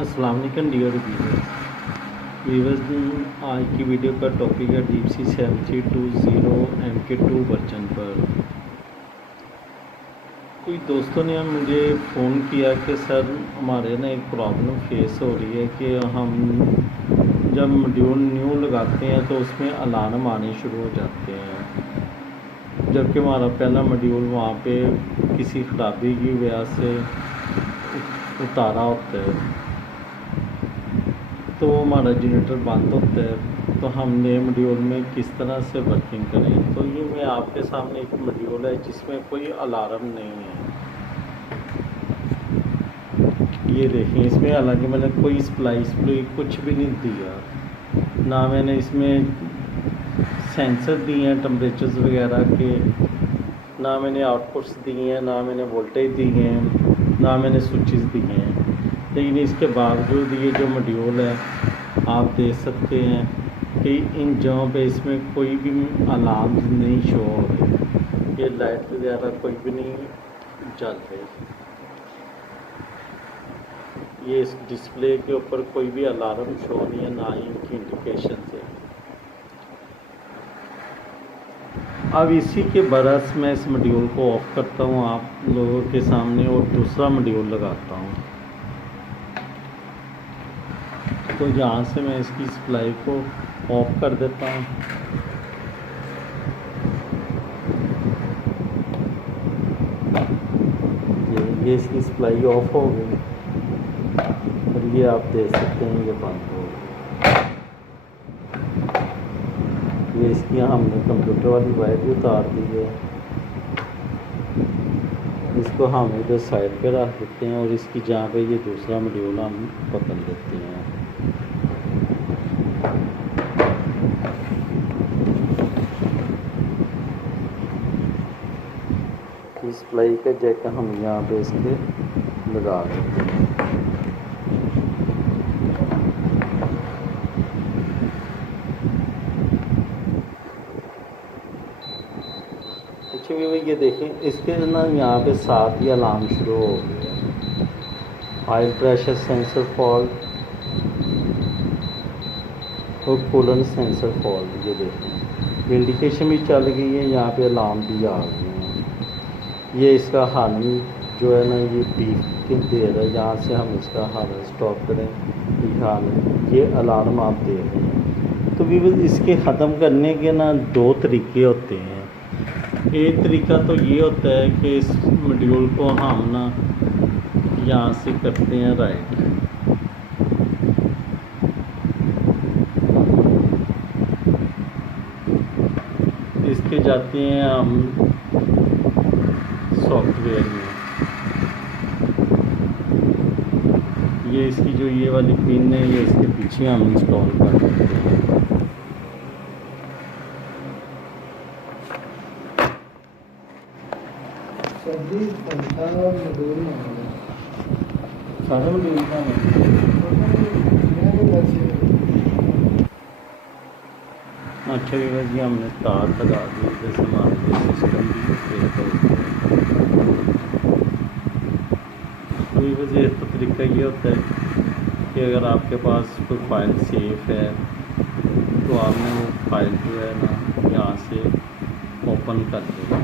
अस्सलाम वालेकुम dear viewers, आज की वीडियो का टॉपिक है DeepSeek 7320 MK2 वर्जन पर। कोई दोस्तों ने मुझे फ़ोन किया कि सर हमारे ना एक प्रॉब्लम फेस हो रही है कि हम जब मॉड्यूल न्यू लगाते हैं तो उसमें अलार्म आने शुरू हो जाते हैं, जबकि हमारा पहला मॉड्यूल वहाँ पे किसी ख़राबी की वजह से उतारा होता है, तो हमारा जनरेटर बंद होता है। तो हम नए मॉड्यूल में किस तरह से वर्किंग करें। तो ये मैं आपके सामने एक मॉड्यूल है जिसमें कोई अलार्म नहीं है। ये देखें, इसमें हालांकि मैंने कोई स्प्लाई कुछ भी नहीं दिया, ना मैंने इसमें सेंसर दिए हैं टेम्परेचर्स वगैरह के, ना मैंने आउटपुट्स दिए हैं, ना मैंने वोल्टेज दिए हैं, ना मैंने स्विचेस दिए हैं। लेकिन इसके बावजूद ये जो मॉड्यूल है आप देख सकते हैं कि इन जगहों पे इसमें कोई भी अलार्म नहीं शो हो रहे, ये लाइट वगैरह कोई भी नहीं जल रही, ये इस डिस्प्ले के ऊपर कोई भी अलार्म शो नहीं है, ना ही इनकी इंडिकेशन है। अब इसी के बरस मैं इस मॉड्यूल को ऑफ़ करता हूँ आप लोगों के सामने और दूसरा मॉड्यूल लगाता हूँ। तो यहाँ से मैं इसकी सप्लाई को ऑफ़ कर देता हूँ। ये इसकी सप्लाई ऑफ हो गई और ये आप देख सकते हैं ये बंद हो गई। ये इसकी हमने कंप्यूटर वाली वायर भी उतार दी है। इसको हम इधर साइड पे रख देते हैं और इसकी जहाँ पे ये दूसरा मॉड्यूल हम पकड़ लेते हैं। इस सप्लाई का जैक हम यहाँ पे इसके लगा देते हैं। अच्छा भी ये देखें, इसके ना यहाँ पे साथ ही अलार्म शुरू हो गया, ऑयल प्रेशर सेंसर फॉल्ट और कूलेंट सेंसर फॉल्ट। ये देखें इंडिकेशन भी चल गई है, यहाँ पे अलार्म भी आ गए हैं। ये इसका हार्न जो है ना ये बीप के दे रहा है, यहाँ से हम इसका हार्न स्टॉप करें ये अलार्म आप दे रहे हैं। तो भी इसके ख़त्म करने के ना दो तरीके होते हैं। एक तरीका तो ये होता है कि इस मॉड्यूल को हम ना यहाँ से करते हैं राइट, इसके जाते हैं हम सॉफ्टवेयर में। ये इसकी जो ये वाली पिन है ये इसके पीछे हम इंस्टॉल कर देते हैं। सारे मॉड्यूल अच्छा जी, हमने तार लगा दी जैसे हमारे सिस्टम भी ऑपरेट होता है। तो तरीका ये होता है कि अगर आपके पास कोई फाइल सेफ है तो आपने वो फाइल जो है ना यहाँ से ओपन कर देना।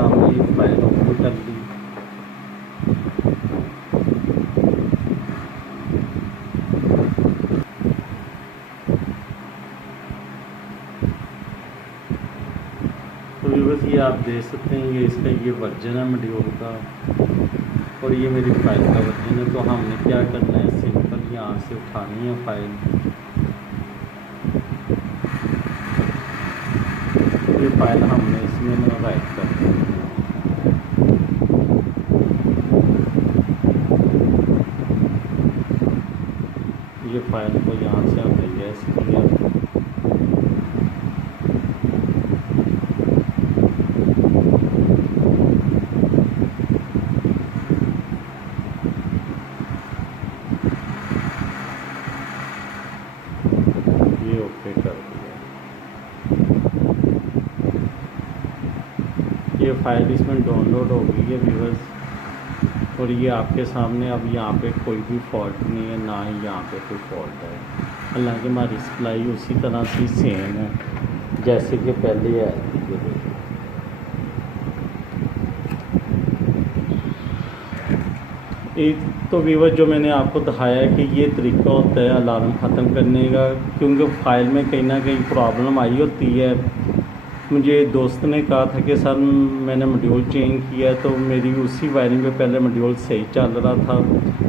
आपने फाइल ओपन कर ली। तो बस ये आप देख सकते हैं ये इसका ये वर्जन है मॉड्यूल का, और ये मेरी फ़ाइल का वर्जन है। तो हमने क्या करना है, सिंपल यहाँ से उठानी है फ़ाइल। ये फ़ाइल हमने इसमें राइट कर देनी है। ये फ़ाइल को यहाँ से हमने यस किया, ये ओके कर दिया। ये फ़ाइल इसमें डाउनलोड हो गई है व्यूअर्स, और ये आपके सामने अब यहाँ पे कोई भी फॉल्ट नहीं है, ना ही यहाँ पे कोई फॉल्ट है। हालांकि हमारी सप्लाई उसी तरह से सेम है जैसे कि पहले है। एक तो व्यूअर जो मैंने आपको दिखाया है कि ये तरीका होता है अलार्म ख़त्म करने का, क्योंकि फ़ाइल में कहीं ना कहीं प्रॉब्लम आई होती है। मुझे दोस्त ने कहा था कि सर मैंने मॉड्यूल चेंज किया, तो मेरी उसी वायरिंग पे पहले मॉड्यूल सही चल रहा था,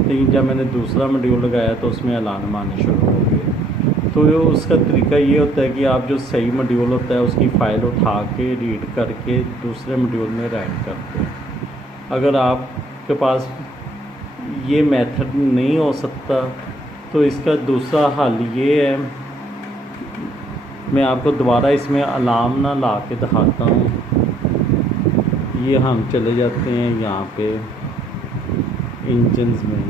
लेकिन जब मैंने दूसरा मॉड्यूल लगाया तो उसमें अलार्म आने शुरू हो गए। तो उसका तरीका ये होता है कि आप जो सही मॉड्यूल होता है उसकी फ़ाइल उठा के रीड करके दूसरे मॉड्यूल में राइट करते हैं। अगर आपके पास ये मेथड नहीं हो सकता तो इसका दूसरा हल ये है, मैं आपको दोबारा इसमें अलार्म ना ला के दिखाता हूँ। ये हम चले जाते हैं यहाँ पे इंजन्स में,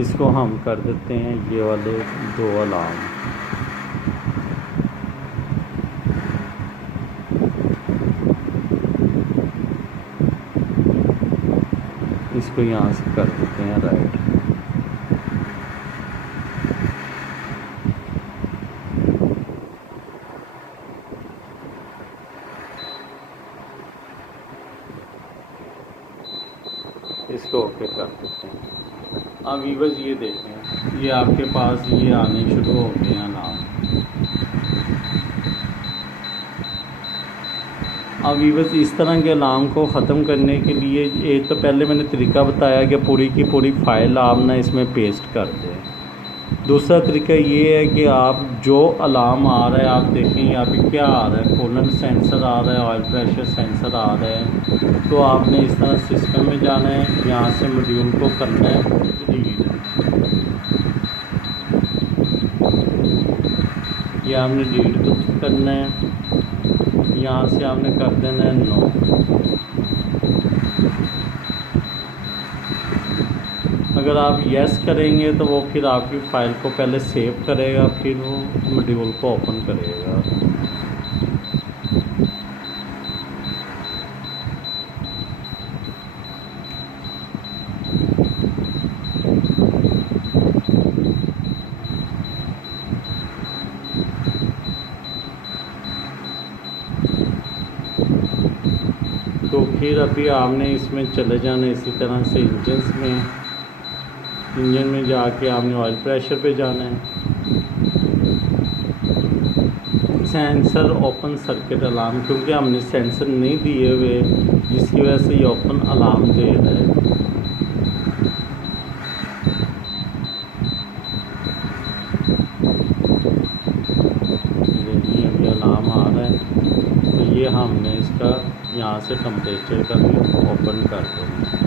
इसको हम कर देते हैं ये वाले 2 अलार्म। इसको यहाँ से कर देते हैं राइट। इसको ओके कर देते हैं। अब वीवर्स ये देखें, ये आपके पास ये आने शुरू हो गए हैं नाम। अब वीवर्स इस तरह के अलार्म को ख़त्म करने के लिए एक तो पहले मैंने तरीका बताया कि पूरी की पूरी फ़ाइल आप ना इसमें पेस्ट कर दें। दूसरा तरीका ये है कि आप जो अलार्म आ रहा है, आप देखें यहाँ पे क्या आ रहा है, कूलेंट सेंसर आ रहा है, ऑयल प्रेशर सेंसर आ रहा है। तो आपने इस तरह सिस्टम में जाना है, यहाँ से मॉड्यूल को करना है रीड, ये आपने रीड करना है, यहाँ से आपने कर देना है नो। अगर आप यस करेंगे तो वो फिर आपकी फ़ाइल को पहले सेव करेगा, फिर वो मॉड्यूल को ओपन करेगा। तो फिर अभी आपने इसमें चले जाना इसी तरह से इंजन्स में, इंजन में जाके आपने ऑयल प्रेशर पे जाना है। सेंसर ओपन सर्किट अलार्म, क्योंकि हमने सेंसर नहीं दिए हुए जिसकी वजह से ये ओपन अलार्म दे रहा है। ये अभी अलार्म आ रहा है, तो ये हमने इसका यहाँ से टेम्परेचर का भी ओपन कर देना।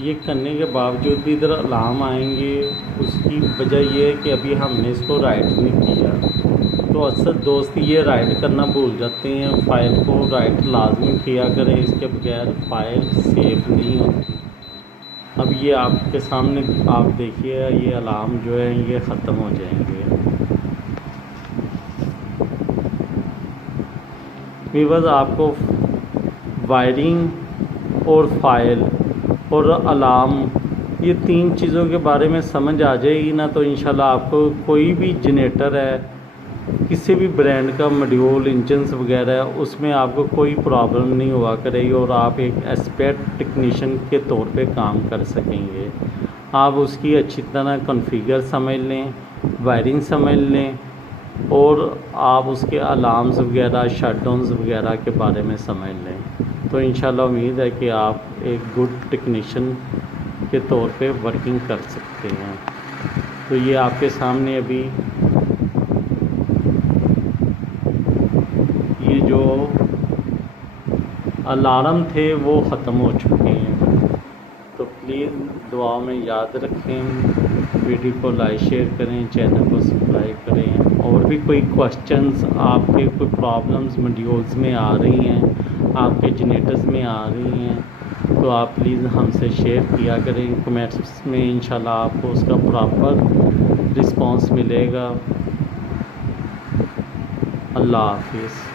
ये करने के बावजूद भी इधर अलार्म आएंगे, उसकी वजह ये है कि अभी हमने इसको राइट नहीं किया। तो अक्सर दोस्त ये राइट करना भूल जाते हैं, फ़ाइल को राइट लाजमी किया करें, इसके बगैर फ़ाइल सेव नहीं होती। अब ये आपके सामने आप देखिए, ये अलार्म जो है ये ख़त्म हो जाएंगे। वीवर्स, आपको वायरिंग और फाइल और अलार्म ये 3 चीज़ों के बारे में समझ आ जाएगी ना, तो इंशाल्लाह आपको कोई भी जनरेटर है, किसी भी ब्रांड का मॉड्यूल, इंजन्स वगैरह, उसमें आपको कोई प्रॉब्लम नहीं हुआ करेगी और आप एक एक्सपर्ट टेक्नीशियन के तौर पे काम कर सकेंगे। आप उसकी अच्छी तरह कॉन्फ़िगर समझ लें, वायरिंग समझ लें और आप उसके अलार्म्स वगैरह शटडाउन्स वगैरह के बारे में समझ लें, तो इंशाल्लाह उम्मीद है कि आप एक गुड टेक्नीशियन के तौर पे वर्किंग कर सकते हैं। तो ये आपके सामने अभी ये जो अलार्म थे वो ख़त्म हो चुके हैं। तो प्लीज़ दुआ में याद रखें, वीडियो को लाइक शेयर करें, चैनल को सब्सक्राइब करें। और भी कोई क्वेश्चंस आपके कोई प्रॉब्लम्स मॉड्यूल्स में आ रही हैं, आपके जनरेटर्स में आ रही हैं, तो आप प्लीज़ हमसे शेयर किया करें कमेंट्स में। इंशाल्लाह आपको उसका प्रॉपर रिस्पांस मिलेगा। अल्लाह हाफिज़।